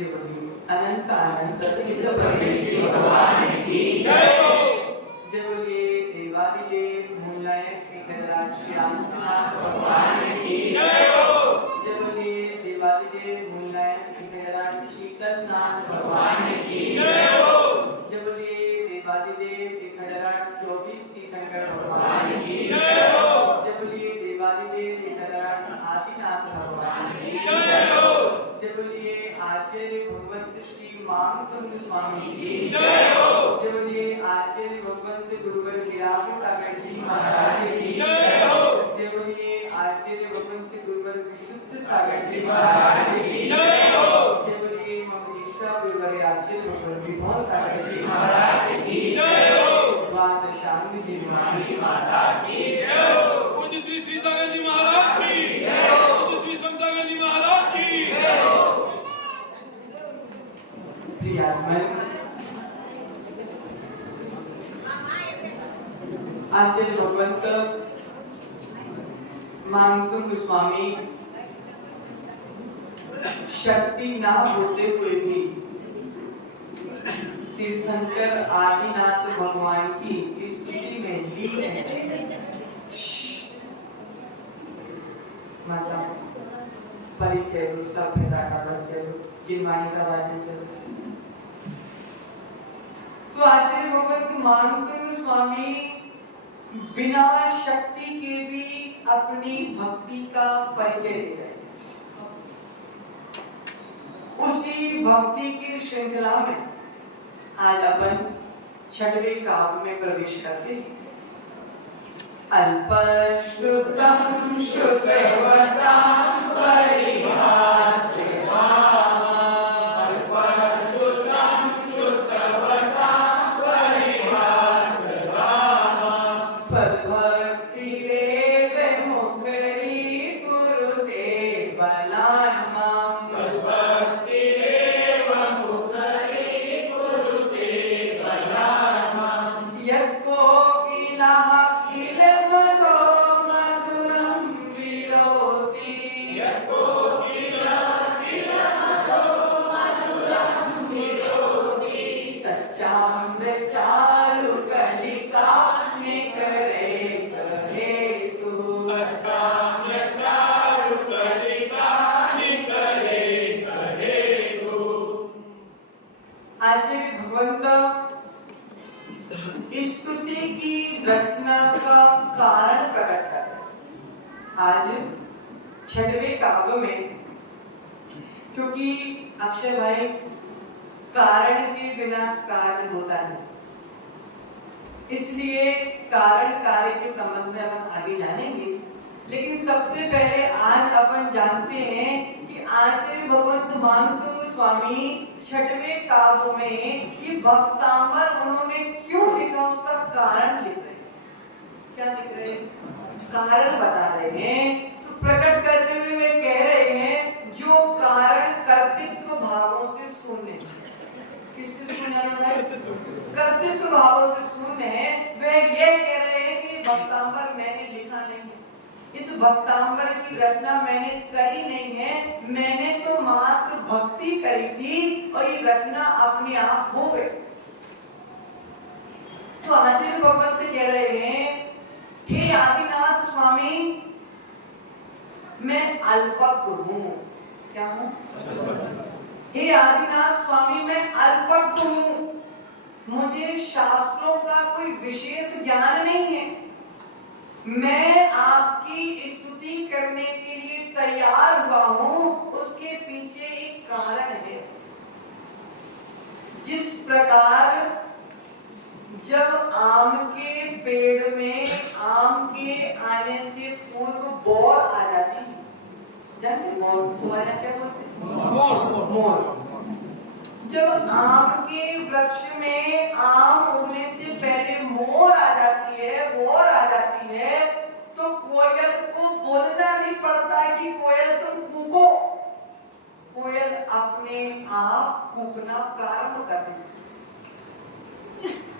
अनंत अनंत सिद्ध परमेश्वर भगवान की जय हो। जय बोलिए देवादिदेव मूलनायक एकनाथ श्याम नाथ भगवान की जय हो। जय बोलिए देवादिदेव मूलनायक एकनाथ शीतलनाथ भगवान की जय हो। जय बोलिए देवादिदेव 1024 तीर्थंकर भगवान की जय हो। जय बोलिए देवादिदेव 1008 आदिनाथ भगवान की जय हो। जय बोलिए आचार्य भगवंत श्री मानकुंद स्वामी की जय हो। जय बोलिए आचार्य भगवंत गुरुवर गिराम सागर जी महाराज की जय हो। जय बोलिए आचार्य भगवंत गुरुवर विशुद्ध सागर जी महाराज की जय हो। जय बोलिए ममदीक्षा गुरुवर आचार्य भगवंत विभो सागर जी महाराज की जय हो। वाद शांति जी माता की जय हो। पूज्य श्री श्री सागर जी महाराज की जय हो। पूज्य श्री श्रम सागर जी महाराज की जय हो। आचार्य भगवंत मानकुंद स्वामी शक्ति ना होते हुए भी तीर्थंकर आदिनाथ भगवान की स्तुति में लीन है। मतलब परिचय दो सभ्यता का परिचय दो जिनवाणी का वाचन चलो। तो आचार्य भगवंत मानकुंद स्वामी बिना शक्ति के भी अपनी भक्ति का परिचय दे रहे हैं। उसी भक्ति की श्रृंखला में आज अपन छठवें काव्य में प्रवेश करते हैं। अल्प श्रुतम श्रुतवतां परिहास स्तुति की रचना का कारण प्रकट कर आज छठवें काव्य में, क्योंकि अक्षय भाई कारण के बिना कार्य होता नहीं, इसलिए कारण कार्य के संबंध में अपन आगे जानेंगे। लेकिन सबसे पहले आज अपन जानते हैं कि आचार्य भगवंत मानकुंद स्वामी छठवें काव्य में ये भक्तांबर उन्होंने क्यों लिखा, उसका कारण लिख रहे हैं। क्या लिख रहे हैं? कारण बता रहे हैं। तो प्रकट करते हुए वे कह रहे हैं जो कारण कर्तृत्व भावों से शून्य है। किससे शून्य है? कर्तृत्व भावों से शून्य है। वे ये कह रहे हैं कि भक्तांबर मैंने लिखा नहीं है, इस भक्तांबर की रचना मैंने करी नहीं है, मैंने तो मात्र भक्ति करी थी और ये रचना अपने आप हो गई। तो आचार्य भगवंत कह रहे हैं हे आदिनाथ स्वामी मैं अल्पज्ञ हूँ। क्या हूँ? हे आदिनाथ स्वामी मैं अल्पज्ञ हूँ, मुझे शास्त्रों का कोई विशेष ज्ञान नहीं है। मैं आपकी स्तुति करने के लिए तैयार हुआ हूं, उसके पीछे एक कारण है। जिस प्रकार जब आम के पेड़ में आम के आने से पूर्व बोर आ जाती है, जानते मोर तुम्हारे यहाँ क्या बोलते हैं? मोर। जब आम के वृक्ष में आम उगने से पहले मोर आ जाती है, बोर आ जाती है, तो कोयल को बोलना नहीं पड़ता कि कोयल तुम कूको, कोयल अपने आप कूकना प्रारंभ कर देती है।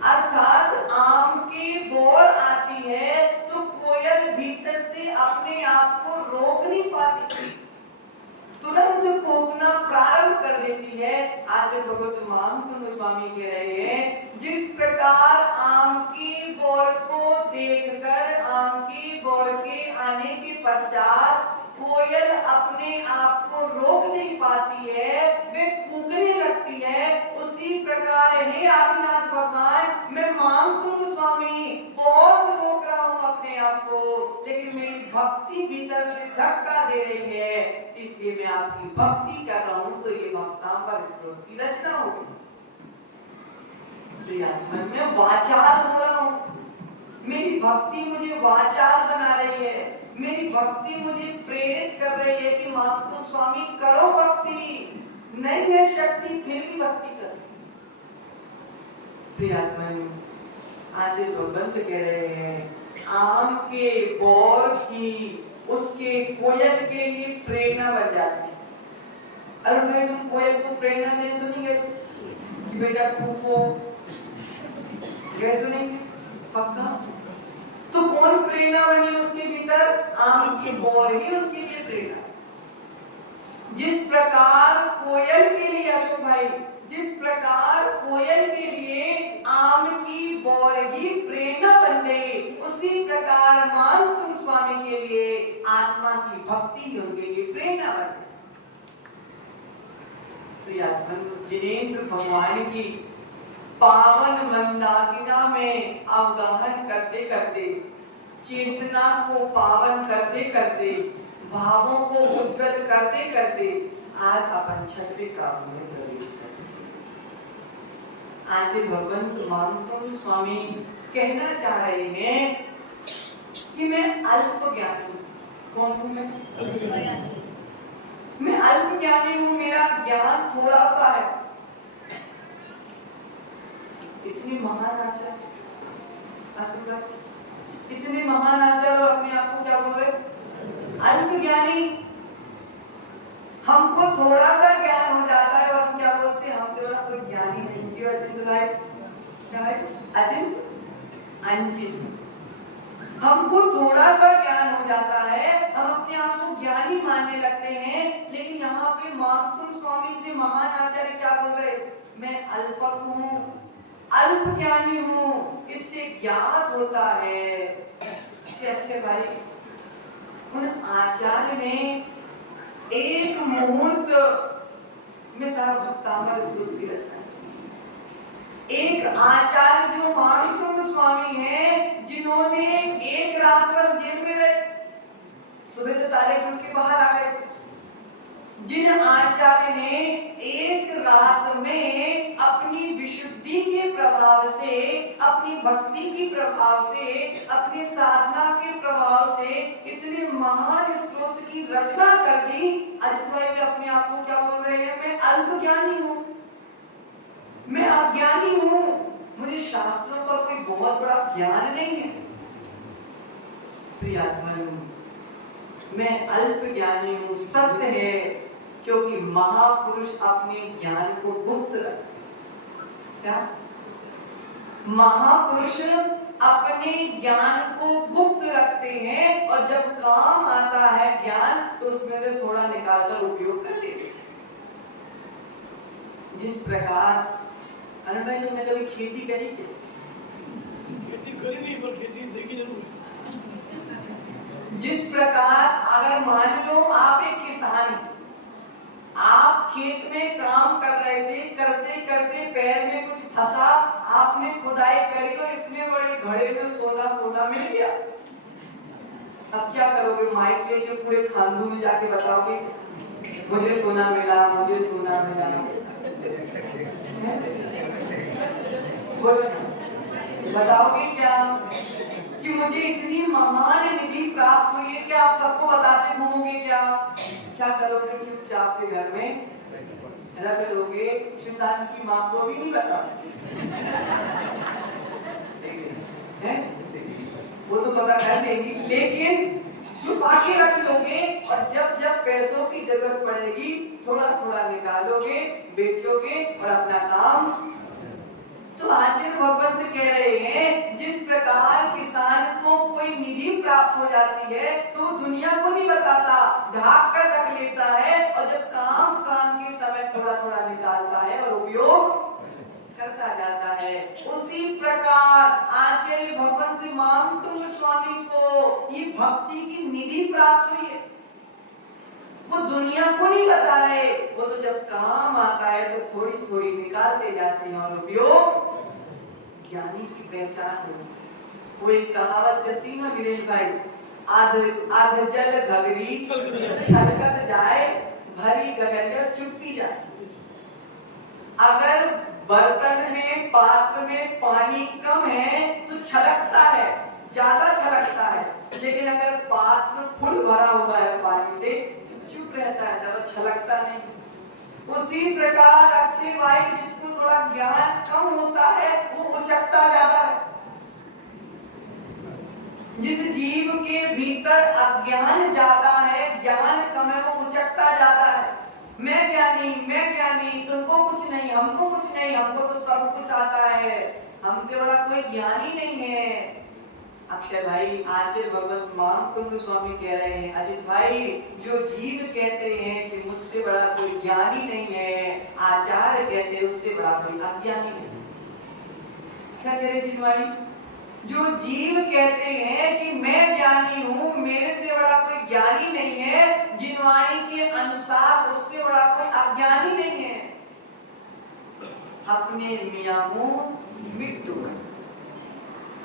अर्थात आम की बोर आती है तो कोयल भीतर से अपने आप को रोक नहीं पाती, तुरंत कूकना प्रारंभ कर देती है। दे रही है, इसलिए मैं आपकी भक्ति कर रहा हूं, तो ये भक्तांबर स्तोत्र की रचना होगी। मैं वाचाल हो रहा हूं, मेरी भक्ति मुझे वाचाल बना रही है, मेरी भक्ति मुझे प्रेरित कर रही है कि महात्मा स्वामी करो भक्ति, नहीं है शक्ति फिर भी भक्ति कर। प्रियात्मन, आज भगवंत कह रहे हैं आम के बोर की उसके कोयल के लिए प्रेरणा बन जाती है। अरे भाई तुम कोयल को प्रेरणा देने तो नहीं गए कि बेटा फूको, गए तो नहीं पक्का? तो कौन प्रेरणा बनी उसके भीतर? आम की बोर ही उसके लिए प्रेरणा। जिस प्रकार कोयल के लिए, अशोक भाई, जिस प्रकार कोयल के लिए आम की बोर ही प्रेरणा बन गई, उसी प्रकार मान तुम स्वामी के लिए आत्मा की भक्ति उनके लिए प्रेरणा बन गई। प्रियात्मन, जिनेंद्र भगवान की पावन मंदाकिनी में अवगाहन करते करते, चेतना को पावन करते करते, भावों को उज्जवल करते करते आज अपन छठवें काव्य में प्रवेश करते हैं। आज भगवंत मानतुंग स्वामी कहना चाह रहे हैं कि मैं अल्प ज्ञानी हूं। कौन हूं मैं? मैं अल्प ज्ञानी हूं, मेरा ज्ञान थोड़ा सा है। इतनी महान आचार्य, इतने महान आचार्य और अपने आप को क्या बोल रहे? अल्प ज्ञानी। हमको थोड़ा सा ज्ञान हो जाता है और हम क्या बोलते हैं? हमसे बड़ा कोई ज्ञानी नहीं। क्यों अचिंत भाई? क्या है? अचिंत, अंचित। हमको थोड़ा सा ज्ञान हो जाता है, हम अपने आप को ज्ञानी मानने लगते हैं। लेकिन यहाँ पे महात्मा स्वामी इतने महान आचार्य क्या बोल रहे? मैं अल्पक हूँ, अल्प ज्ञानी हूँ। इससे ज्ञात होता है कि अच्छे भाई, उन आचार्य ने एक मुहूर्त में सारा भक्तांबर स्तोत्र की रचना। एक आचार्य जो मानतुंग स्वामी हैं, जिन्होंने एक रात बस जेल में रहे, सुबह तो ताले टूट के बाहर आ गए थे। जिन आचार्य ने एक रात में अपनी विशुद्धि के प्रभाव से, अपनी भक्ति के प्रभाव से, अपने साधना के प्रभाव से इतने महान स्तोत्र की रचना कर दी। अजित भाई भी अपने आप को क्या बोल रहे हैं? मैं अल्प ज्ञानी हूँ, मैं अज्ञानी हूँ, मुझे शास्त्रों का कोई बहुत बड़ा ज्ञान नहीं है। प्रियात्मन, मैं अल्प ज्ञानी हूँ, सत्य है, क्योंकि महापुरुष अपने ज्ञान को गुप्त रखते हैं। क्या? महापुरुष अपने ज्ञान को गुप्त रखते हैं और जब काम आता है ज्ञान तो उसमें से थोड़ा निकालकर उपयोग कर लेते हैं। जिस प्रकार अरे भाई, तुमने कभी खेती करी क्या? खेती करी नहीं, पर खेती देखी जरूर। जिस प्रकार अगर मान लो आप एक किसान हैं, आप खेत में काम कर रहे थे, करते करते पैर में कुछ फंसा, आपने खुदाई करी और इतने बड़े घड़े में सोना सोना मिल गया। अब क्या करोगे? माइक लेके पूरे खानदू में जाके बताओगे मुझे सोना मिला, मुझे सोना मिला। बोलो ना, बताओगे क्या कि मुझे इतनी महान निधि प्राप्त हुई है? क्या आप सबको बताते घूमोगे? क्या करोगे? चुपचाप से घर में रख लोगे, सुशांत की माँ को भी नहीं बताओगे। वो तो पता कर लेगी, लेकिन छुपा के रख लोगे और जब जब पैसों की जरूरत पड़ेगी थोड़ा थोड़ा निकालोगे, बेचोगे और अपना काम। तो आचार्य भगवंत कह रहे हैं जिस प्रकार किसान को कोई निधि प्राप्त हो जाती है तो दुनिया को नहीं बताता, ढाक कर रख लेता है और जब काम के समय थोड़ा थोड़ा निकालता है और उपयोग करता जाता है। उसी प्रकार आचार्य भगवंत मानतुंग स्वामी को ये भक्ति की निधि प्राप्त हुई है। वो दुनिया को नहीं बता रहे, वो तो जब काम आता है तो थोड़ी थोड़ी निकालते जाते हैं और उपयोग ज्ञानी की पहचान होगी। वो एक कहावत चलती ना वीरेश भाई, आध जल गगरी छलकत जाए, भरी गगरिया चुपी जाए। अगर बर्तन में, पात्र में पानी कम है तो छलकता है, ज्यादा छलकता है, लेकिन अगर पात्र फुल भरा हुआ है पानी से तो चुप रहता है, ज्यादा छलकता नहीं। उसी प्रकार अक्षय भाई जिसको थोड़ा ज्ञान कम होता है वो उचकता ज्यादा है। जिस जीव के भीतर अज्ञान ज्यादा है, ज्ञान कम है, वो उचकता ज्यादा है। मैं ज्ञानी, तुमको कुछ नहीं, हमको कुछ नहीं, हमको तो सब कुछ आता है, हमसे बड़ा कोई ज्ञानी नहीं है। अक्षय भाई आचार्य भगवत महाकुंभ स्वामी कह रहे हैं, अजित भाई जो जीव कहते हैं कि मुझसे बड़ा कोई ज्ञानी नहीं है, आचार्य कहते हैं उससे बड़ा कोई अज्ञानी नहीं। क्या कह रहे जिनवाणी? जो जीव कहते हैं कि मैं ज्ञानी हूं, मेरे से बड़ा कोई ज्ञानी नहीं है, जिनवाणी के अनुसार उससे बड़ा कोई अज्ञानी नहीं है। अपने मियां मुंह मिट्टू,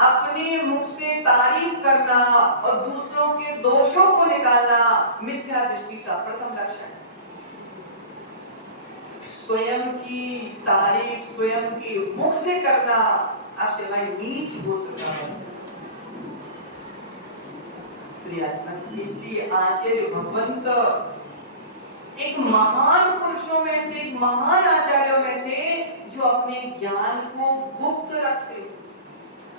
अपने मुख से तारीफ करना और दूसरों के दोषों को निकालना मिथ्या दृष्टि का प्रथम लक्षण है। स्वयं की तारीफ स्वयं के मुख से करना अक्षय भाई नीच गोत्र का है। इसलिए आचार्य भगवंत एक महान पुरुषों में से, एक महान आचार्यों में थे जो अपने ज्ञान को गुप्त रखते।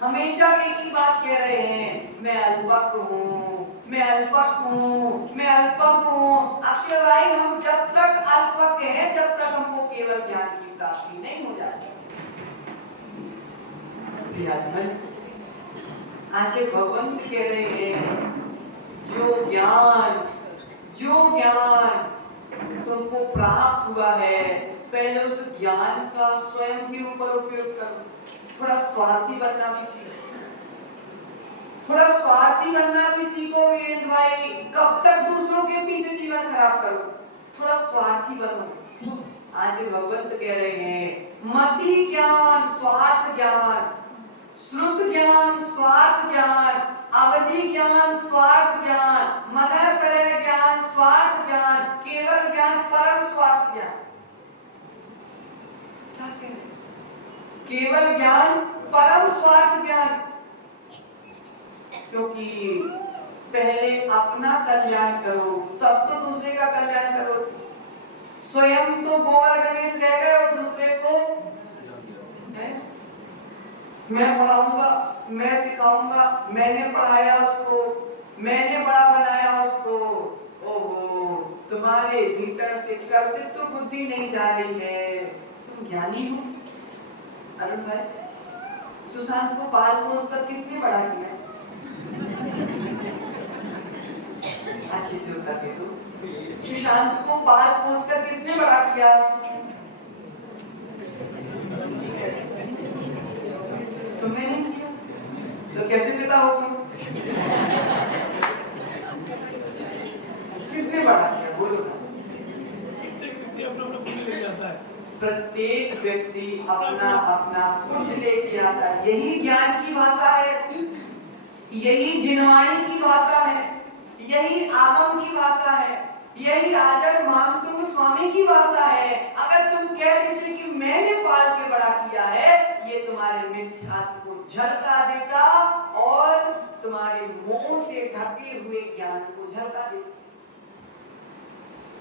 हमेशा एक ही बात कह रहे हैं, मैं अल्पक हूँ, मैं अल्पक हूँ, मैं अल्पक हूँ। अक्षय भाई हम जब तक अल्पक हैं जब तक हमको केवल ज्ञान की प्राप्ति नहीं हो जाती। आचार्य भगवंत कह रहे हैं जो ज्ञान तुमको प्राप्त हुआ है, पहले उस ज्ञान का स्वयं के ऊपर उपयोग करो। थोड़ा स्वार्थी बनना भी सीखो, थोड़ा स्वार्थी बनना भी सीखो वीरेंद्र भाई। कब तक दूसरों के पीछे जीवन खराब करो, थोड़ा स्वार्थी बनो। आज भगवंत कह रहे हैं मति ज्ञान स्वार्थ ज्ञान, श्रुत ज्ञान स्वार्थ ज्ञान, अवधि ज्ञान स्वार्थ ज्ञान, मन करे ज्ञान स्वार्थ ज्ञान, केवल ज्ञान परम स्वार्थ ज्ञान। क्या कह रहे? केवल ज्ञान परम स्वार्थ ज्ञान। क्योंकि पहले अपना कल्याण करो तब तो दूसरे का कल्याण करो। स्वयं तो गोबर गणेश रह गए और दूसरे को मैं पढ़ाऊंगा, मैं सिखाऊंगा, मैंने पढ़ाया उसको, मैंने बड़ा बनाया उसको। ओहो, तुम्हारे भीतर से कर्तृत्व तो बुद्धि नहीं जा रही है, तुम ज्ञानी हो। अरुण भाई, सुशांत को पाल पोस कर किसने बड़ा किया? अच्छे से उत्तर दे दो। सुशांत को पाल पोस कर किसने बड़ा किया? तुमने नहीं किया तो कैसे पिता हो तुम? किसने बड़ा किया बोलो ना। प्रत्येक व्यक्ति अपना अपना पुण्य लेके आता है। यही ज्ञान की भाषा है, यही जिनवाणी की भाषा है, यही आगम की भाषा है, यही आचार्य महाकुंभ स्वामी की भाषा है। अगर तुम कह देते कि मैंने पाल के बड़ा किया है, ये तुम्हारे मिथ्यात्व को झलका देता और तुम्हारे मोह से ढके हुए ज्ञान को झलका देता।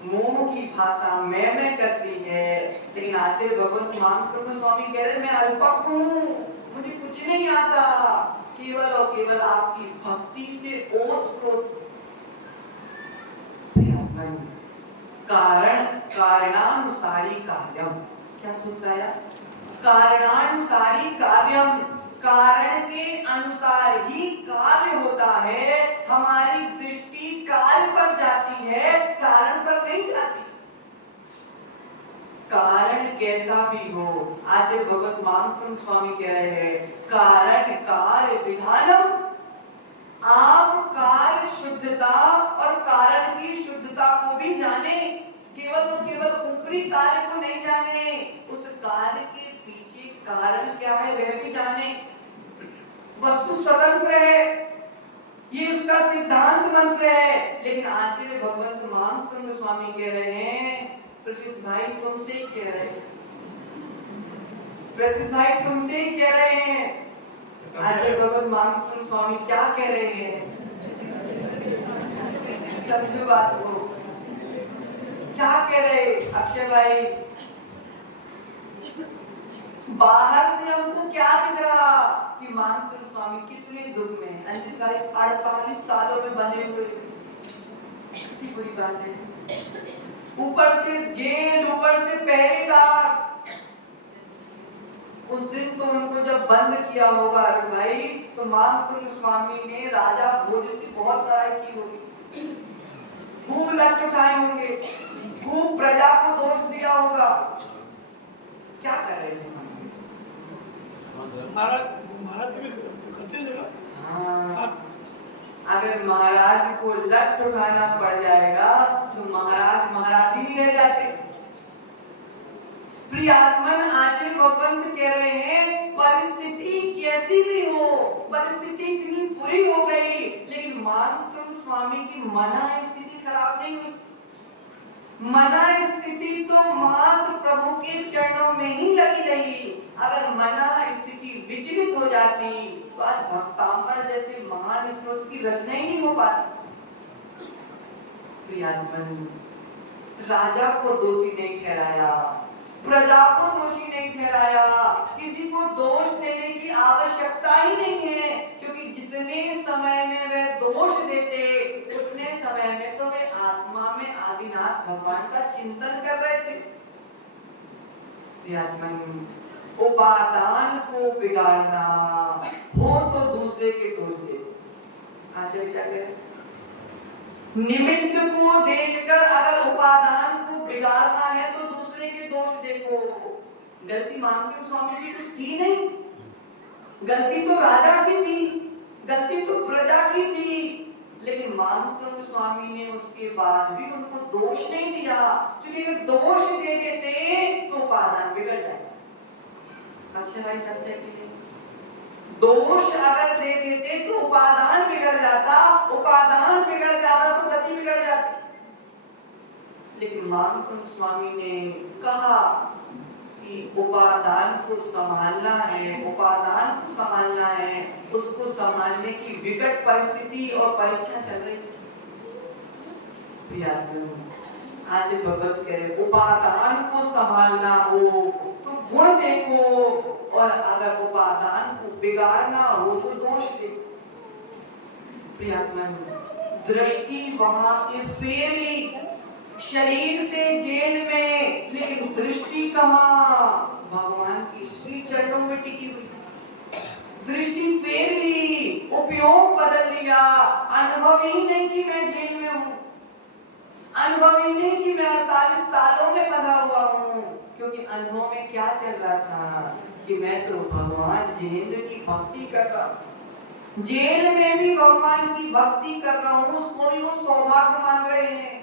मोह की भाषा मैं करती है, लेकिन आचार्य भगवंत महाकुंभ स्वामी कह रहे मैं अल्पक हूँ, मुझे कुछ नहीं आता, केवल और केवल आपकी भक्ति से ओतप्रोत। कारण कारणानुसारी कार्यम, क्या सूत्र आया? कारणानुसारी कार्यम, कारण के अनुसार ही कार्य होता है। हमारी दृष्टि कार्य पर जाती है, कारण पर नहीं जाती। कारण कैसा भी हो, आचार्य भगवत महाकुंभ स्वामी कह रहे हैं कारण कार्य विधानम। आप कार्य शुद्धता और कारण की शुद्धता को भी जाने, केवल ऊपरी कार्य को नहीं जाने, उस कार्य के पीछे कारण क्या है वह भी जाने। वस्तु स्वतंत्र है, ये उसका सिद्धांत स्वामी कह रहे हैं, प्रशिष भाई तुमसे ही कह रहे हैं, प्रशिष भाई तुमसे ही कह रहे हैं। आचार्य भगवत मानसिंह स्वामी क्या कह रहे हैं, समझो बात को, क्या कह रहे अक्षय भाई? बाहर से हमको क्या दिख रहा कि मानसिंह स्वामी कितने दुख में, अंजित भाई 48 सालों में बने हुए, कितनी बुरी बात है। ऊपर से जेल, ऊपर से पहरेदार। उस दिन तो उनको जब बंद किया होगा भाई, तो मानसिंह स्वामी ने राजा भोज से बहुत लड़ाई की होगी, खूब लठ उठाए होंगे, खूब प्रजा को दोष दिया होगा। क्या कर रहे थे महाराज के करते जगह। हाँ, अगर महाराज को लठ उठाना पड़ जाएगा तो महाराज महाराज ही नहीं रह जाते। प्रियात्मन आचार्य भगवंत कह रहे हैं, परिस्थिति कैसी भी हो, परिस्थिति इतनी बुरी हो गई, लेकिन मानसिंह स्वामी की मना स्थिति खराब नहीं हुई। मना स्थिति तो मात्र प्रभु के चरणों में ही लगी रही। अगर मना स्थिति विचलित हो जाती तो आज भक्तांबर जैसे महान स्रोत की रचना ही नहीं हो पाती। प्रियात्मन राजा को दोषी नहीं ठहराया, प्रजा को दोषी नहीं ठहराया, किसी को दोष देने की आवश्यकता ही नहीं है, क्योंकि जितने समय में वे दोष देते उतने समय में तो वे आत्मा में आदिनाथ भगवान का चिंतन कर रहे थे। उपादान को बिगाड़ना हो तो दूसरे के दोष दे। आचार्य क्या कहे, निमित्त को देखकर अगर उपादान को बिगाड़ना है तो दूसरे के दोष देखो। गलती मानसिंह स्वामी की कुछ थी नहीं, गलती तो राजा की थी, गलती तो प्रजा की थी, लेकिन मानसिंह स्वामी ने उसके बाद भी उनको दोष नहीं दिया, क्योंकि दोष दे देते तो उपादान बिगड़ जाएगा। अक्षय भाई सत्य की दोष अगर दे देते तो उपादान बिगड़ जाता, उपादान बिगड़ जाता तो गति बिगड़ जाती। लेकिन मानसिंह स्वामी ने कहा कि उपादान को संभालना है, उपादान को संभालना है, उसको संभालने की विकट परिस्थिति और परीक्षा चल रही है। आज भगवत कह रहे उपादान को संभालना हो तो गुण देखो, और अगर उपादान को बिगाड़ना हो तो दोष देखो। प्रियात्मन दृष्टि वहां से फेर ली, शरीर से जेल में, लेकिन दृष्टि कहाँ, भगवान की श्री चरणों में टिकी हुई। दृष्टि फेर ली, उपयोग बदल लिया, अनुभव ही नहीं कि मैं जेल में हूँ, अनुभव ही नहीं कि मैं 48 सालों में बंधा हुआ हूँ, क्योंकि अनुभव में क्या चल रहा था कि मैं तो भगवान जिनेंद्र की भक्ति कर रहा हूँ, जेल में भी भगवान की भक्ति कर रहा हूँ, उसको भी वो सौभाग्य मान रहे हैं।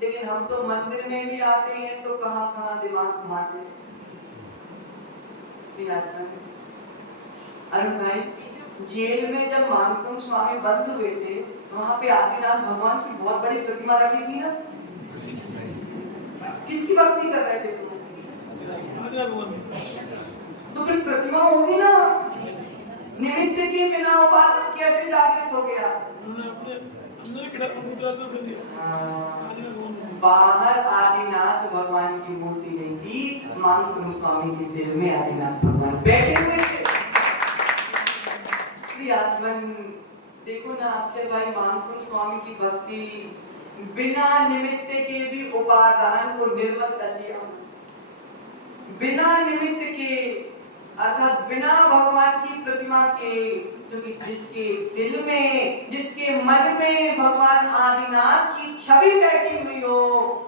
लेकिन हम तो मंदिर में भी आते हैं तो कहाँ कहाँ दिमाग घुमाते हैं। अरुण भाई, जेल में जब मानसिंह स्वामी बंद हुए थे, वहां पे आदिनाथ भगवान की बहुत बड़ी प्रतिमा रखी थी ना, किसकी भक्ति कर रहे थे तुम? तो फिर प्रतिमा होगी ना, निमित्त के बिना उपादान कैसे जागृत हो गया? बाहर आदिनाथ भगवान की मूर्ति नहीं थी, मानसिंह स्वामी के दिल में आदिनाथ भगवान बैठे हुए थे। प्रियात्मन देखो ना अक्षय भाई, मानसिंह स्वामी की भक्ति बिना निमित्त के भी उपादान को निर्मल कर दिया, बिना निमित्त के, अर्थात बिना भगवान की प्रतिमा के, क्योंकि जिसके दिल में, जिसके मन में भगवान आदिनाथ की छवि बैठी हुई हो,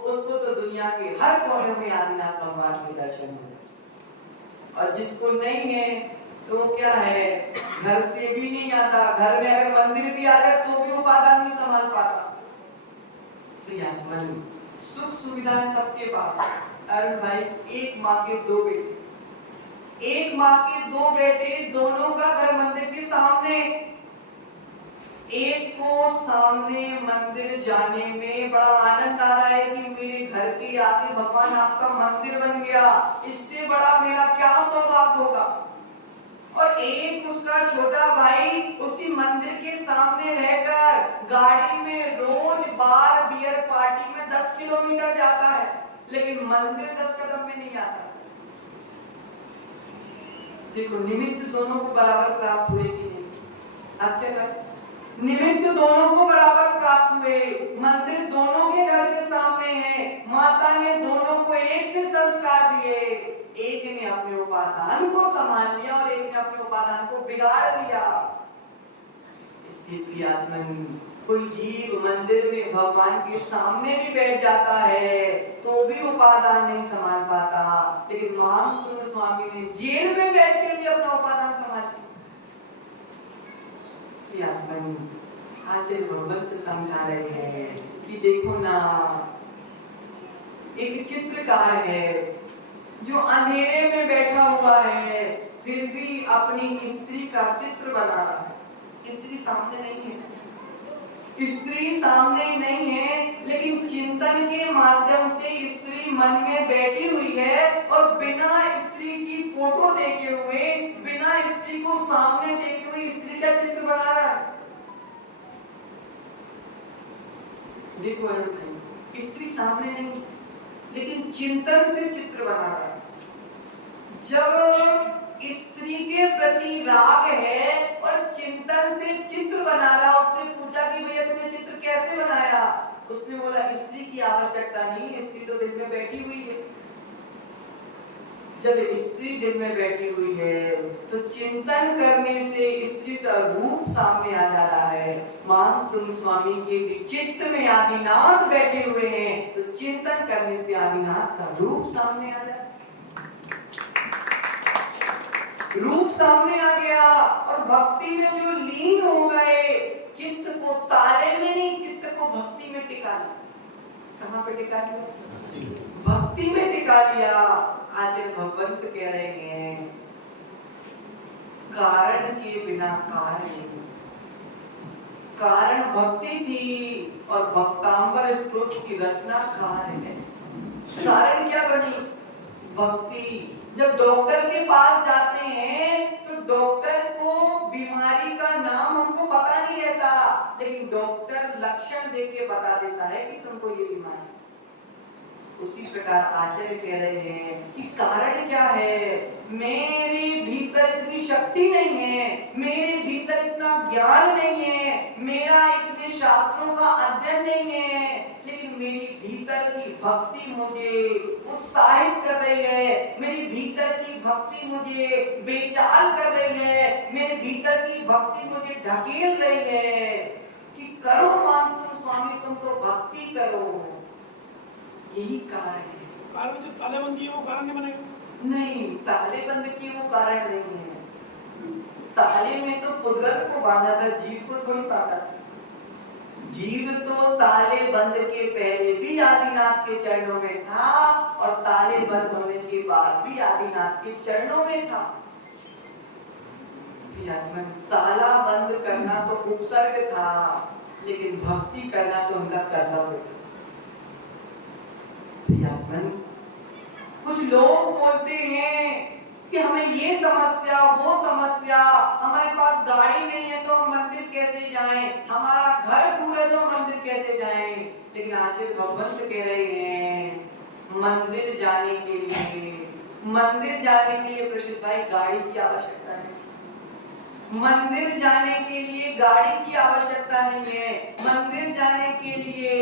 उसको तो दुनिया के हर कोने में आदिनाथ भगवान के दर्शन हो। और जिसको नहीं है तो वो क्या है, घर से भी नहीं आता, घर में अगर मंदिर भी आ जाए तो भी उपादान नहीं संभाल पाता। प्रियात्मन सुख सुविधा है सबके पास। अरुण भाई, एक माँ के दो बेटे, एक माँ के दो बेटे, दोनों का घर मंदिर के सामने। एक को सामने मंदिर जाने में बड़ा आनंद आ रहा है कि मेरे के आगे भगवान आपका मंदिर बन गया, इससे बड़ा मेरा क्या सौभाग्य होगा। और एक उसका छोटा भाई उसी मंदिर के सामने रहकर गाड़ी में रोज बार बियर पार्टी में 10 किलोमीटर जाता है, लेकिन मंदिर 10 कदम में नहीं आता। देखो निमित्त दोनों को बराबर प्राप्त हुए कि नहीं? अच्छे भाई, निमित्त दोनों को बराबर प्राप्त हुए, मंदिर दोनों के घर के सामने है, माता ने दोनों को एक से संस्कार दिए, एक ने अपने उपादान को संभाल लिया और एक ने अपने उपादान को बिगाड़ लिया। इसके प्रियात्मन, कोई जीव मंदिर में भगवान के सामने भी बैठ जाता है तो भी उपादान नहीं संभाल पाता, लेकिन महामंत्र स्वामी ने जेल में बैठ के भी अपना उपादान संभाल लिया। प्रियात्मन, आचार्य भगवंत समझा रहे हैं कि देखो ना, एक चित्रकार है जो अंधेरे में बैठा हुआ है, फिर भी अपनी स्त्री का चित्र बना रहा है। स्त्री सामने नहीं है, स्त्री सामने नहीं है, लेकिन चिंतन के माध्यम से स्त्री मन में बैठी हुई है और बिना स्त्री की फोटो देखे हुए, बिना स्त्री को सामने देखे हुए स्त्री का चित्र बना रहा है। देखो अरुण भाई, स्त्री सामने नहीं, लेकिन चिंतन से चित्र बना रहा है। जब स्त्री के प्रति राग है और चिंतन से चित्र बना रहा, उसने पूछा कि भैया तुमने चित्र कैसे बनाया? उसने बोला स्त्री की आवश्यकता नहीं, स्त्री तो दिल में बैठी हुई है। जब स्त्री दिल में बैठी हुई है तो चिंतन करने से स्त्री का रूप सामने आ जा रहा है। मान तुम स्वामी के भी चित्त में आदिनाथ बैठे हुए हैं तो चिंतन करने से आदिनाथ का रूप सामने आ जाए, रूप सामने आ गया। और भक्ति में जो लीन हो गए, चित्त को ताले में नहीं, चित्त को भक्ति में टिका लिया। कहां पे टिका लिया? भक्ति में टिका लिया। आचार्य भगवंत कह रहे हैं कारण के बिना कार्य नहीं। कारण भक्ति थी और भक्तांबर स्तोत्र की रचना कार्य है। कारण क्या बनी? भक्ति। जब डॉक्टर के पास जाते हैं तो डॉक्टर को बीमारी का नाम हमको पता नहीं रहता, लेकिन डॉक्टर लक्षण देख के बता देता है कि तुमको ये बीमारी। उसी प्रकार आचार्य कह रहे हैं कि कारण क्या है? मेरे भीतर इतनी शक्ति नहीं है, मेरे भीतर इतना ज्ञान नहीं है, मेरा इतने शास्त्रों का अध्ययन नहीं है, लेकिन मेरी भीतर की भक्ति मुझे उत्साहित कर रही है, मेरी भीतर की भक्ति मुझे बेचाल कर रही है, मेरे भीतर की भक्ति मुझे ढकेल रही है कि करो मान तुम स्वामी, तुम तो भक्ति करो। यही कारण है। कारण जो तालेबंद किए वो कारण नहीं बनेगा? नहीं, तालेबंद की वो कारण नहीं है। ताले में तो कुदरत को बांधा था, जीव को थोड़ी बांधा था। जीव तो ताले बंद के पहले भी आदिनाथ के चरणों में था और ताले बंद होने के बाद भी आदिनाथ के चरणों में था। ताला बंद करना तो उपसर्ग था, लेकिन भक्ति करना तो उनका कर्तव्य था। कुछ लोग बोलते हैं कि हमें ये समस्या, वो समस्या, हमारे पास गाड़ी नहीं है तो हम मंदिर कैसे जाएं, हमारा घर दूर है तो मंदिर कैसे जाएं। लेकिन आचार्य भगवंत कह रहे हैं मंदिर जाने के लिए प्रसिद्ध भाई गाड़ी की आवश्यकता नहीं। मंदिर जाने के लिए गाड़ी की आवश्यकता नहीं है। मंदिर जाने के लिए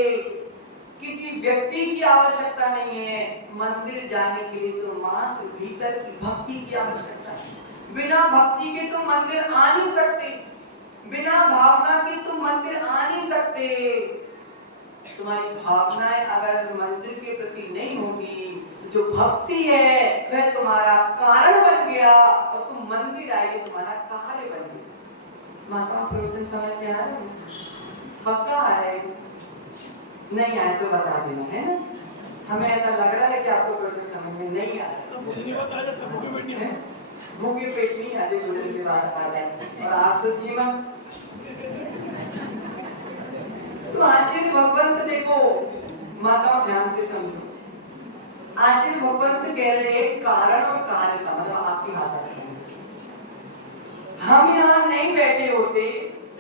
किसी व्यक्ति की आवश्यकता नहीं है। मंदिर जाने के लिए तो मात्र भीतर की भक्ति की आवश्यकता है। बिना भक्ति के तुम मंदिर आ नहीं सकते, बिना भावना के तुम मंदिर आ नहीं सकते। तुम्हारी भावनाएं अगर मंदिर के प्रति नहीं होगी, जो भक्ति है वह तुम्हारा कारण बन गया और तुम मंदिर आए तुम्हारा कार्य बन गया। माता प्रवचन समझ में आ रहा है? पक्का है? नहीं आए तो बता देना, है ना? हमें ऐसा लग रहा है कि आपको प्रवचन समझ में नहीं आ रहा। भूखे पेट नहीं आते, गुजरने के बाद आ जाए। और आज तो जीवन तो आचार्य भगवंत देखो, माताओं ध्यान से समझो, आचार्य भगवंत कह रहे हैं कारण और कार्य सा, मतलब आपकी भाषा में समझ। हम यहाँ नहीं बैठे होते,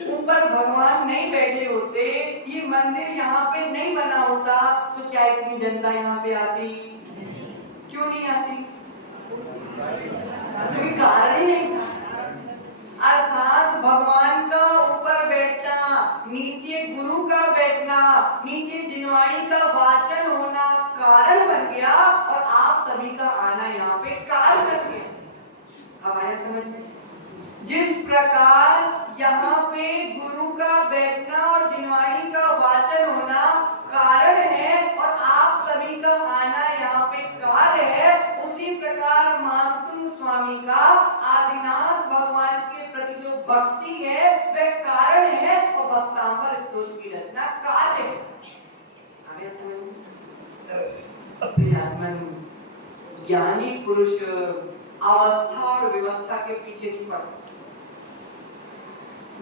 ऊपर भगवान नहीं बैठे होते, ये मंदिर यहाँ पे नहीं बना होता, तो क्या इतनी जनता यहाँ पे आती? क्यों नहीं आती? क्योंकि कारण ही नहीं था। अर्थात भगवान का ऊपर बैठना, नीचे गुरु का बैठना, नीचे जिनवाणी का वाचन होना कारण बन गया, और आप सभी का आना यहाँ पे कारण बन गया। अब आया समझ में? जिस प्रकार यहाँ पे गुरु का बैठना और जिनवाणी का वाचन होना कारण है, और आप सभी का आना यहाँ पे कार्य है, उसी प्रकार मानतुंग स्वामी का आदिनाथ भगवान के प्रति जो भक्ति है वह कारण है, और भक्तांबर स्तोत्र की रचना कार्य है। आगे ज्ञानी पुरुष अवस्था और व्यवस्था के पीछे नहीं पड़ता।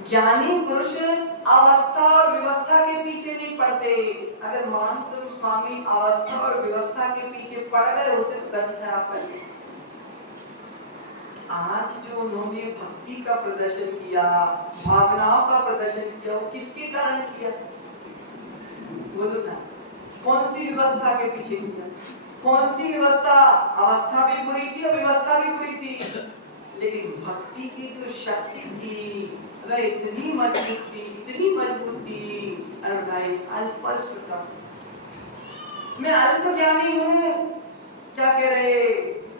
ज्ञानी पुरुष अवस्था और व्यवस्था के पीछे नहीं पड़ते। अगर मानतुंग स्वामी अवस्था और व्यवस्था के पीछे पड़ गए होते तो गति खराब कर देते। आज जो उन्होंने भक्ति का प्रदर्शन किया, भावनाओं का प्रदर्शन किया, वो किसके कारण किया? बोलो ना, कौन सी व्यवस्था के पीछे किया? कौन सी व्यवस्था? अवस्था भी बुरी थी और व्यवस्था भी बुरी थी, लेकिन भक्ति की जो शक्ति थी वह इतनी मजबूत थी, इतनी मजबूत थी। अरे भाई, अल्पस्वता, मैं अल्पज्ञानी हूँ, क्या कह रहे?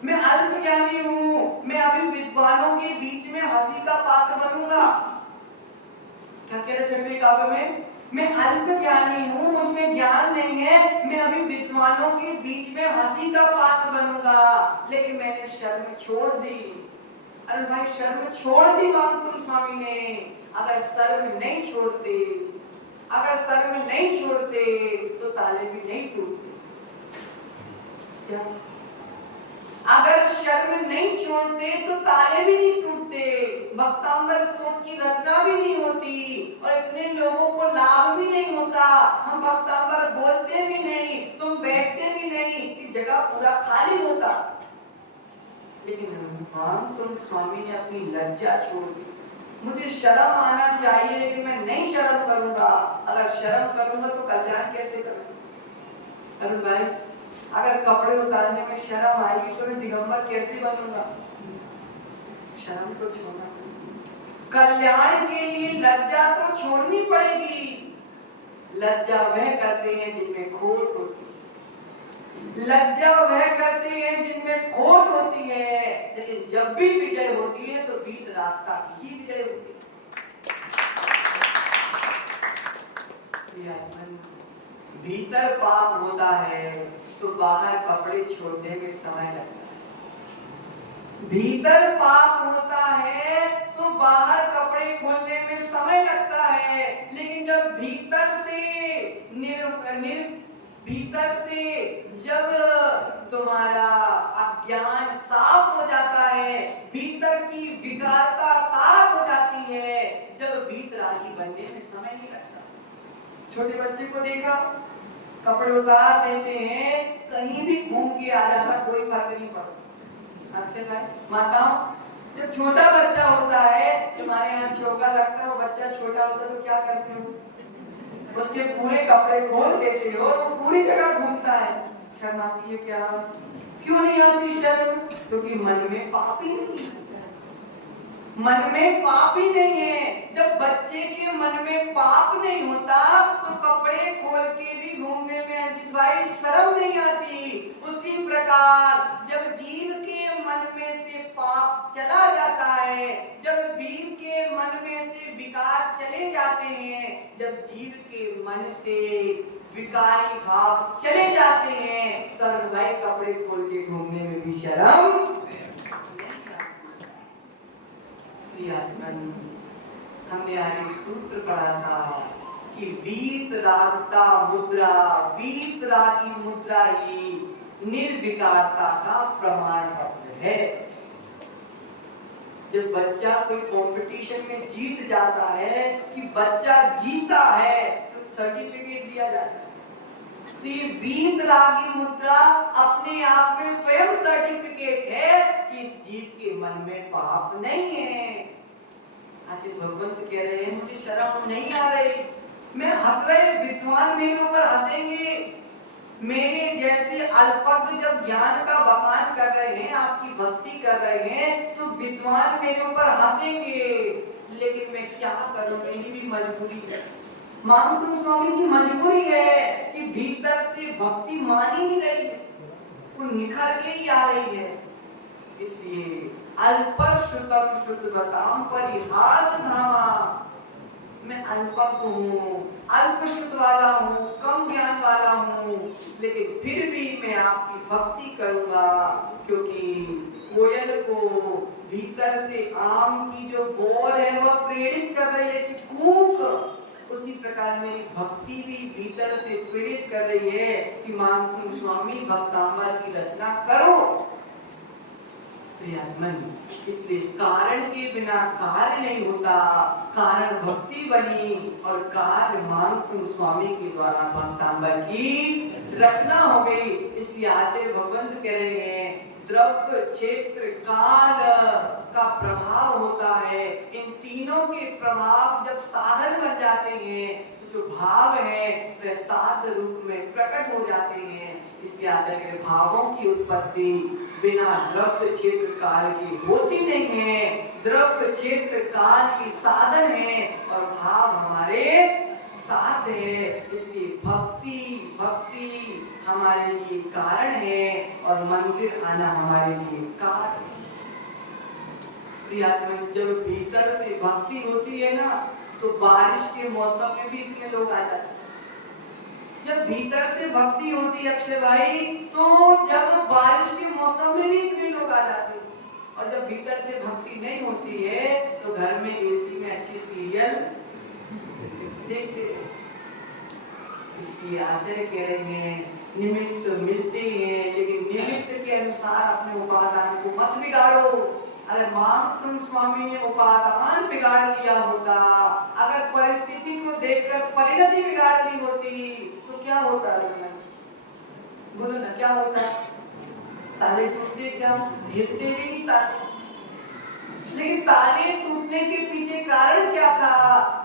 मैं अल्पज्ञानी हूँ, मैं अभी विद्वानों के बीच में हंसी का पात्र बनूंगा। क्या कह रहे छठवें काव्य में? मैं अल्पज्ञानी हूँ, मुझमें ज्ञान नहीं है, मैं अभी विद्वानों के बीच में हंसी का पात्र बनूंगा, लेकिन मैंने शर्म छोड़ दी। अरे भाई, शर्म छोड़ दी मानतुंग स्वामी ने। अगर शर्म नहीं छोड़ते, अगर शर्म नहीं छोड़ते तो ताले भी नहीं टूटते। क्या? अगर शर्म नहीं छोड़ते तो ताले भी नहीं टूटते, भक्तांबर स्तोत्र की रचना भी नहीं होती, और इतने लोगों को लाभ भी नहीं होता। हम भक्तांबर बोलते भी नहीं, तुम बैठते भी नहीं, इस जगह पूरा खाली होता। लेकिन मानतुंग स्वामी ने अपनी लज्जा छोड़ दी। मुझे शर्म आना चाहिए, लेकिन मैं नहीं शर्म करूंगा। अगर शर्म करूंगा तो कल्याण कैसे करूंगा? अरुण भाई, अगर कपड़े उतारने में शर्म आएगी तो मैं दिगंबर कैसे बनूंगा? शर्म तो छोड़ना पड़ेगी। कल्याण के लिए लज्जा तो छोड़नी पड़ेगी। लज्जा वह करते हैं जिनमें खोट होती है, लज्जा वह करते हैं जिनमें खोट होती है, लेकिन जब भी विजय होती है तो वीत रास्ता की ही विजय होती है। भीतर पाप होता है तो बाहर कपड़े छोड़ने में समय लगता है। भीतर पाप होता है तो बाहर कपड़े खोलने में समय लगता है, लेकिन जब भीतर से जब तुम्हारा अज्ञान साफ हो जाता है, भीतर की विकारता साफ हो जाती है, जब भीतरागी बनने में समय नहीं लगता। छोटे बच्चे को देखा, कपड़े उतार देते हैं, कहीं भी घूम के आ जाता, कोई फर्क नहीं पड़ता। अच्छा भाई, माताओं, जब छोटा बच्चा होता है, तुम्हारे यहाँ चौका लगता है, वो बच्चा छोटा होता है तो क्या करते हो? उसके पूरे कपड़े खोल देते हो, वो पूरी जगह घूमता है। शर्म आती है क्या? क्यों नहीं आती शर्म? क्योंकि मन में पाप ही नहीं है। मन में पाप ही नहीं है। जब बच्चे के मन में पाप नहीं होता तो कपड़े खोल के भी घूमने में अंजित भाई शर्म नहीं आती। उसी प्रकार जब जीव के मन में से पाप चला जाता है, जब जीव के मन में से विकार चले जाते हैं, जब जीव के मन से विकारी भाव चले जाते हैं, तब भाई कपड़े खोल के घूमने में भी शर्म। हमने आज एक सूत्र पढ़ा था कि वीतरागता मुद्रा, वीतरागी मुद्रा ही निर्विकारता का प्रमाण पत्र है। जब बच्चा कोई कंपटीशन में जीत जाता है, कि बच्चा जीता है, तो सर्टिफिकेट दिया जाता है। तो ये वीत लागी मुद्रा अपने आप में स्वयं सर्टिफिकेट है कि इस जीव के मन में पाप नहीं है। आज भगवंत कह रहे हैं मुझे शर्म नहीं आ रही, मैं हंस रहे विद्वान मेरे ऊपर हंसेंगे, मेरे जैसे अल्पज्ञ जब ज्ञान का बखान कर रहे हैं, आपकी भक्ति कर रहे हैं, तो विद्वान मेरे ऊपर हंसेंगे, लेकिन मैं क्या करूं, मेरी भी मजबूरी है। मानतुम स्वामी की मजबूरी है कि भीतर से भक्ति मान ही नहीं रही है, वो निखर के ही आ रही है। इसलिए अल्प श्रुतम श्रुतवताम परिहास धामा, मैं अल्पज्ञ हूँ, अल्प श्रुत वाला हूँ, कम ज्ञान वाला हूँ, लेकिन फिर भी मैं आपकी भक्ति करूंगा, क्योंकि कोयल को भीतर से आम की जो बोल है वह प्रेरित कर रही है कि कूक, उसी प्रकार मेरी भक्ति भी भीतर से प्रेरित कर रही है कि मानतुम स्वामी भक्तांबर की रचना करो। प्रियात्मन, इसलिए कारण के बिना कार्य नहीं होता, कारण भक्ति बनी और कार्य मानतुम स्वामी के द्वारा भक्तांबर की रचना हो गई। इसलिए आचार्य भगवंत कह रहे हैं द्रव्य क्षेत्र काल का प्रभाव होता है, इन तीनों के प्रभाव जब साधन बन जाते हैं तो जो भाव है वह साध रूप में प्रकट हो जाते हैं। इसलिए आचार्य के भावों की उत्पत्ति बिना द्रव्य क्षेत्र काल की होती नहीं है, द्रव्य क्षेत्र काल की साधन है और भाव हमारे साथ है। इसलिए भक्ति भक्ति हमारे लिए कारण है और मंदिर आना हमारे लिए कार्य है। प्रियात्मा, जब भीतर से भक्ति होती है ना तो बारिश के मौसम में भी इतने लोग आ जाते हैं। जब भीतर से भक्ति होती है अक्षय भाई, तो जब बारिश के मौसम में भी इतने लोग आ जाते हैं। और जब भीतर से भक्ति नहीं होती है तो घर में एसी में अच्छी सीरियल देखते हैं। इसलिए आचार्य कह रहे हैं निमित्त मिलते हैं, लेकिन निमित्त के अनुसार अपने उपादान को मत बिगाड़ो। अगर मानतुम स्वामी ने उपादान बिगाड़ लिया होता, अगर परिस्थिति को देखकर परिणति बिगाड़ ली होती तो क्या होता? बोलो ना, क्या होता? ताले टूटते, क्या गिरते भी नहीं ताले, लेकिन ताले टूटने के पीछे कारण क्या था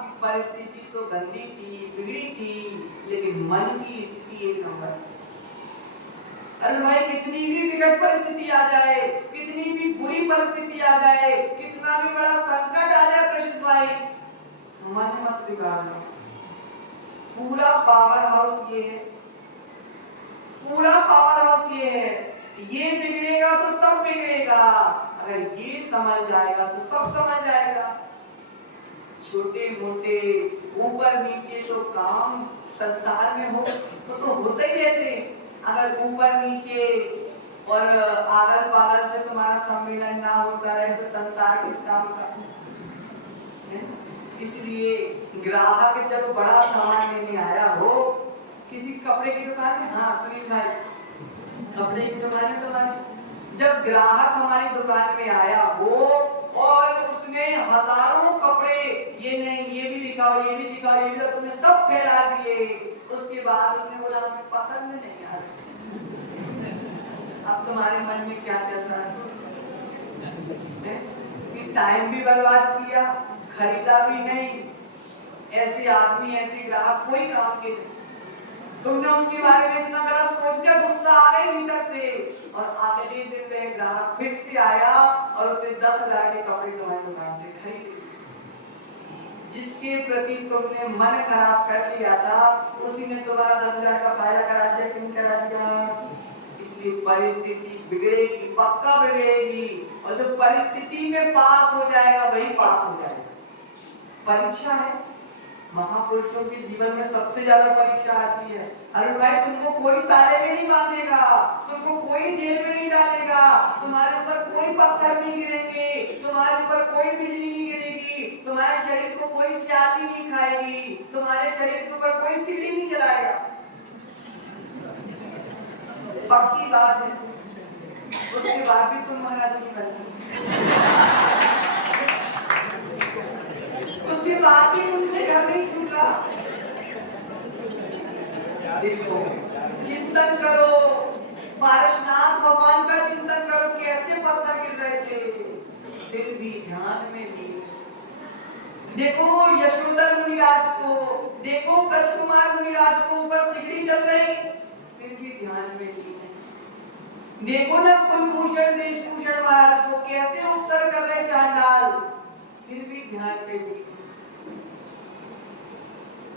कि परिस्थिति तो गंदी थी, बिगड़ी थी, लेकिन मन की स्थिति एक नंबर। अरे भाई, कितनी भी विकट परिस्थिति आ जाए, कितनी भी बुरी परिस्थिति आ जाए, कितना भी बड़ा संकट आ जाए प्रशिद भाई, मन मत बिगाड़ना। पूरा पावर हाउस ये है, पूरा पावर हाउस ये है, ये बिगड़ेगा तो सब बिगड़ेगा, अगर ये समझ जाएगा तो सब समझ जाएगा। छोटे मोटे ऊपर नीचे तो काम संसार में हो तो होते ही रहते हैं। अगर ऊपर नीचे और आगल पागल से तुम्हारा सम्मिलन ना होता रहे तो संसार किस काम का? इसलिए ग्राहक जब बड़ा सामान लेने आया हो किसी कपड़े की दुकान में, हाँ सुनील भाई, कपड़े की दुकान है तुम्हारी, जब ग्राहक हमारी दुकान में आया हो और उसने हजारों कपड़े, ये नहीं, ये भी दिखाओ, ये भी दिखाओ, ये भी दिखाओ, तुमने सब फैला दिए, उसके बाद उसने बोला हमें पसंद नहीं आ रहा। अब तुम्हारे मन में क्या चल रहा है? टाइम भी बर्बाद किया, खरीदा भी नहीं, ऐसे आदमी ऐसे ग्राहक कोई काम के नहीं, तुमने उसके बारे में इतना गलत सोच दिया, गुस्सा आ गई भीतर से, और अगले दिन वह ग्राहक फिर से आया और उसने 10,000 के कपड़े तुम्हारी दुकान से खरीदे। जिसके प्रति तुमने मन खराब कर लिया था उसी ने तुम्हारा 10,000 का फायदा करा दिया कि नहीं करा दिया? इसलिए परिस्थिति बिगड़ेगी, पक्का बिगड़ेगी, और जो परिस्थिति में पास हो जाएगा वही पास हो जाएगा। परीक्षा है, महापुरुषों के जीवन में सबसे ज्यादा परीक्षा आती है। अरे भाई, तुमको कोई ताले में नहीं बांधेगा, तुमको कोई जेल में नहीं डालेगा, तुम्हारे ऊपर कोई पत्थर नहीं गिरेंगे, तुम्हारे ऊपर कोई बिजली नहीं गिरेगी, तुम्हारे शरीर को कोई स्याही नहीं खाएगी, तुम्हारे शरीर के ऊपर कोई सीढ़ी नहीं जलाएगा। पक्की बात है। उसके बाद भी तुम महाराज नहीं बनते, उसके बाद भी उनसे घर नहीं छूटा। देखो चिंतन करो, पारसनाथ भगवान का चिंतन करो, कैसे पत्थर गिर रहे थे, फिर भी ध्यान में भी। देखो यशोधर मुनिराज को, देखो गज कुमार मुनिराज को, ऊपर सिगड़ी चल रही, फिर भी ध्यान में भी। देखो ना कुलभूषण देशभूषण महाराज को, कैसे उपसर्ग कर रहे चांडाल, फिर भी ध्यान में भी।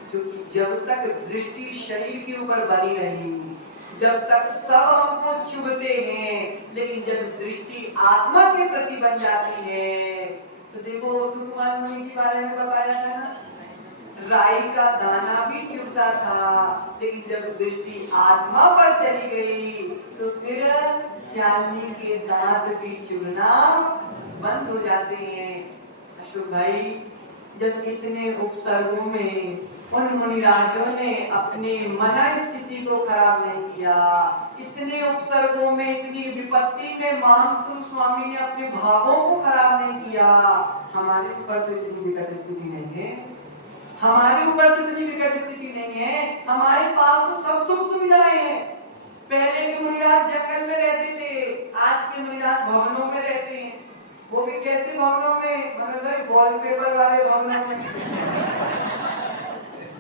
क्योंकि जब तक दृष्टि शरीर के ऊपर बनी रही, जब तक सब हमको चुभते हैं, लेकिन जब दृष्टि आत्मा के प्रति बन जाती है, तो देखो सुकुमार मुनि के बारे में बताया था ना, राई का दाना भी चुभता था, लेकिन जब दृष्टि आत्मा पर चली गई, तो फिर श्यामली के दांत भी चुभना बंद हो जाते हैं। अशोक भाई, जब इतने उपसर्गों में उन मुनिराजों ने अपने मन स्थिति को खराब नहीं किया, इतने उपसर्गों में, इतनी विपत्ति में महामतुम स्वामी ने अपने भावों को खराब नहीं किया, हमारे ऊपर तो इतनी विकट स्थिति नहीं है, हमारे ऊपर तो इतनी विकट स्थिति नहीं है। हमारे पास तो सब सुख सुविधाएं हैं। पहले के मुनिराज जंगल में रहते थे, आज के मुनिराज भवनों में रहते हैं। वो भी कैसे भवनों में, मतलब वॉलपेपर वाले भवनों में।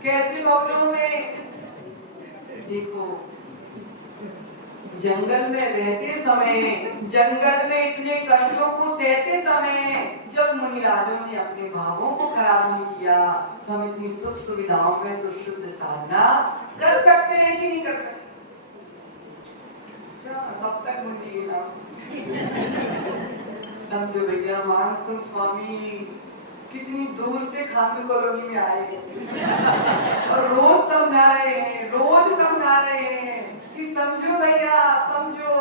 कैसे भवनों में? देखो, जंगल में रहते समय, जंगल में इतने कष्टों को सहते समय, जब मुनिराजों ने अपने भावों को खराब नहीं किया, तो हम इतनी सुख सुविधाओं में तो शुद्ध साधना कर सकते हैं कि नहीं कर सकते? कब तक मुंडी समझो भैया, महामतुम स्वामी कितनी दूर से खातू कॉलोनी में आए और रोज समझा रहे हैं, रोज समझा रहे हैं कि समझो भैया समझो,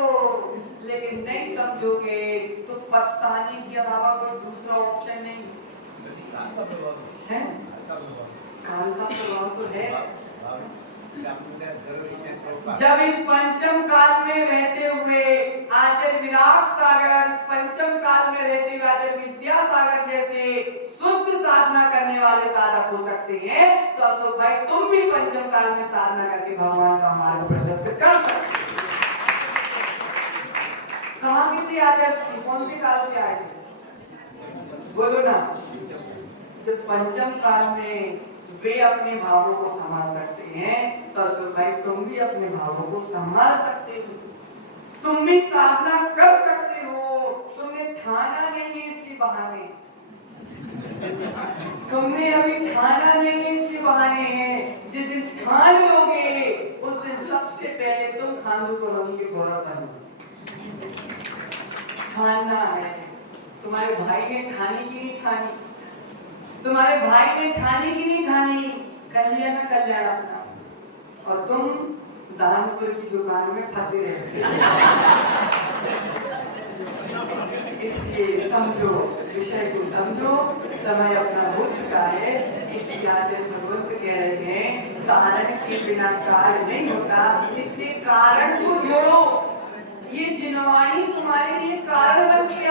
लेकिन नहीं समझोगे तो पछताने के अलावा कोई दूसरा ऑप्शन नहीं है। काल का प्रभाव तो है। जब इस पंचम काल में रहते हुए आचार्य विराट सागर, पंचम काल में रहते हुए आचार्य विद्यासागर जैसे शुद्ध साधना करने वाले साधक हो सकते हैं, तो अशोक भाई तुम भी पंचम काल में साधना करके भगवान का मार्ग प्रशस्त कर सकते हो। कहाँ के थे आचार्य, कौन से काल से आए थे, बोलो ना। जब पंचम काल में वे अपने भावों को संभाल सकते हैं, तो अशोक भाई तुम भी अपने भावों को संभाल सकते हो, तुम भी साधना कर सकते हो। तुमने ठाना नहीं है इसके बहाने, तुमने अभी ठाना नहीं है इसके बहाने हैं। जिस दिन ठान लोगे, उस दिन सबसे पहले तुम खांडू कॉलोनी के गौरव बनो। ठानना है। तुम्हारे भाई ने ठानी की नहीं ठानी, तुम्हारे भाई ने ठानी की नहीं ठानी, कर लिया ना कल्याण अपना, और तुम दानपुर की दुकान में फंसे रहते। इसलिए समझो, विषय को समझो, समय अपना हो चुका है। इसलिए आचार्य भगवंत कह रहे हैं, कारण के बिना कार्य नहीं होता, इसलिए कारण को जोड़ो। ये जिनवाणी तुम्हारे लिए कारण बन के